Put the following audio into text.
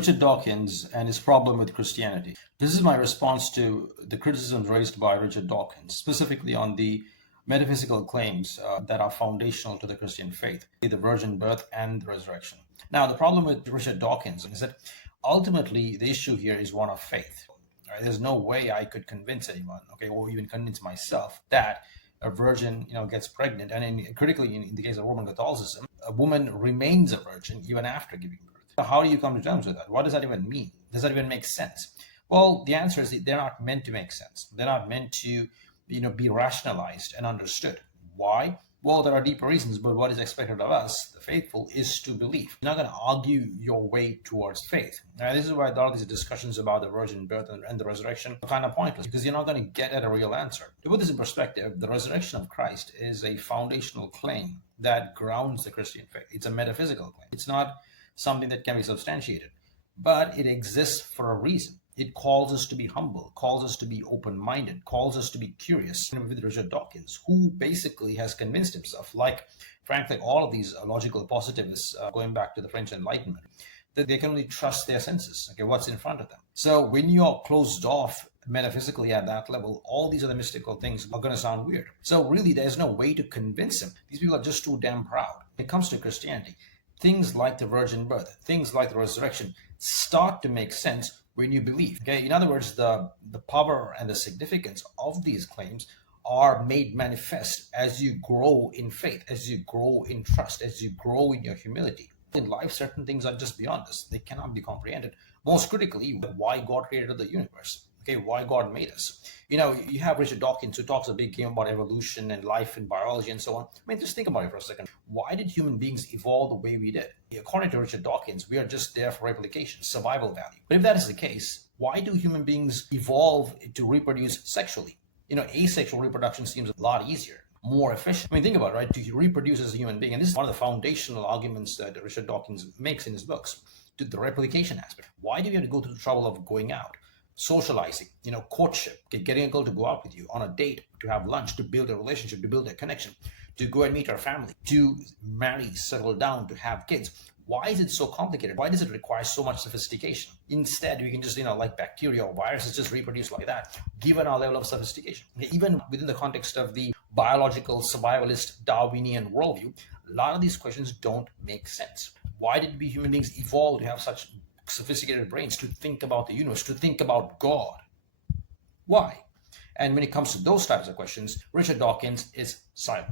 Richard Dawkins and his problem with Christianity. This is my response to the criticisms raised by Richard Dawkins, specifically on the metaphysical claims that are foundational to the Christian faith, the virgin birth and the resurrection. Now, the problem with Richard Dawkins is that ultimately the issue here is one of faith. Right? There's no way I could convince anyone, or even convince myself that a virgin, gets pregnant, and critically, in the case of Roman Catholicism, a woman remains a virgin even after giving birth. How do you come to terms with that? What does that even mean? Does that even make sense? Well, the answer is they're not meant to make sense. They're not meant to, be rationalized and understood. Why? Well, there are deeper reasons, but what is expected of us, the faithful, is to believe. You're not going to argue your way towards faith. Now, this is why a lot of these discussions about the virgin birth and the resurrection are kind of pointless, because you're not going to get at a real answer. To put this in perspective, the resurrection of Christ is a foundational claim that grounds the Christian faith. It's a metaphysical claim. It's not something that can be substantiated, but it exists for a reason. It calls us to be humble, calls us to be open-minded, calls us to be curious. With Richard Dawkins, who basically has convinced himself, like, frankly, all of these logical positivists going back to the French Enlightenment, that they can only trust their senses, what's in front of them. So when you're closed off metaphysically at that level, all these other mystical things are going to sound weird. So really, there's no way to convince them. These people are just too damn proud. When it comes to Christianity, things like the virgin birth, things like the resurrection start to make sense when you believe. In other words, the power and the significance of these claims are made manifest as you grow in faith, as you grow in trust, as you grow in your humility. In life, certain things are just beyond us. They cannot be comprehended. Most critically, why God created the universe. Why God made us. You have Richard Dawkins, who talks a big game about evolution and life and biology and so on. Just think about it for a second. Why did human beings evolve the way we did? According to Richard Dawkins, we are just there for replication, survival value. But if that is the case, why do human beings evolve to reproduce sexually? Asexual reproduction seems a lot easier, more efficient. Think about it, right? To reproduce as a human being, and this is one of the foundational arguments that Richard Dawkins makes in his books, to the replication aspect. Why do we have to go through the trouble of going out? Socializing, courtship, getting a girl to go out with you on a date, to have lunch, to build a relationship, to build a connection, to go and meet our family, to marry, settle down, to have kids. Why is it so complicated? Why does it require so much sophistication? Instead, we can just, like bacteria or viruses, just reproduce like that, given our level of sophistication. Even within the context of the biological, survivalist, Darwinian worldview, a lot of these questions don't make sense. Why did we human beings evolve to have such sophisticated brains, to think about the universe, to think about God? Why? And when it comes to those types of questions, Richard Dawkins is silent.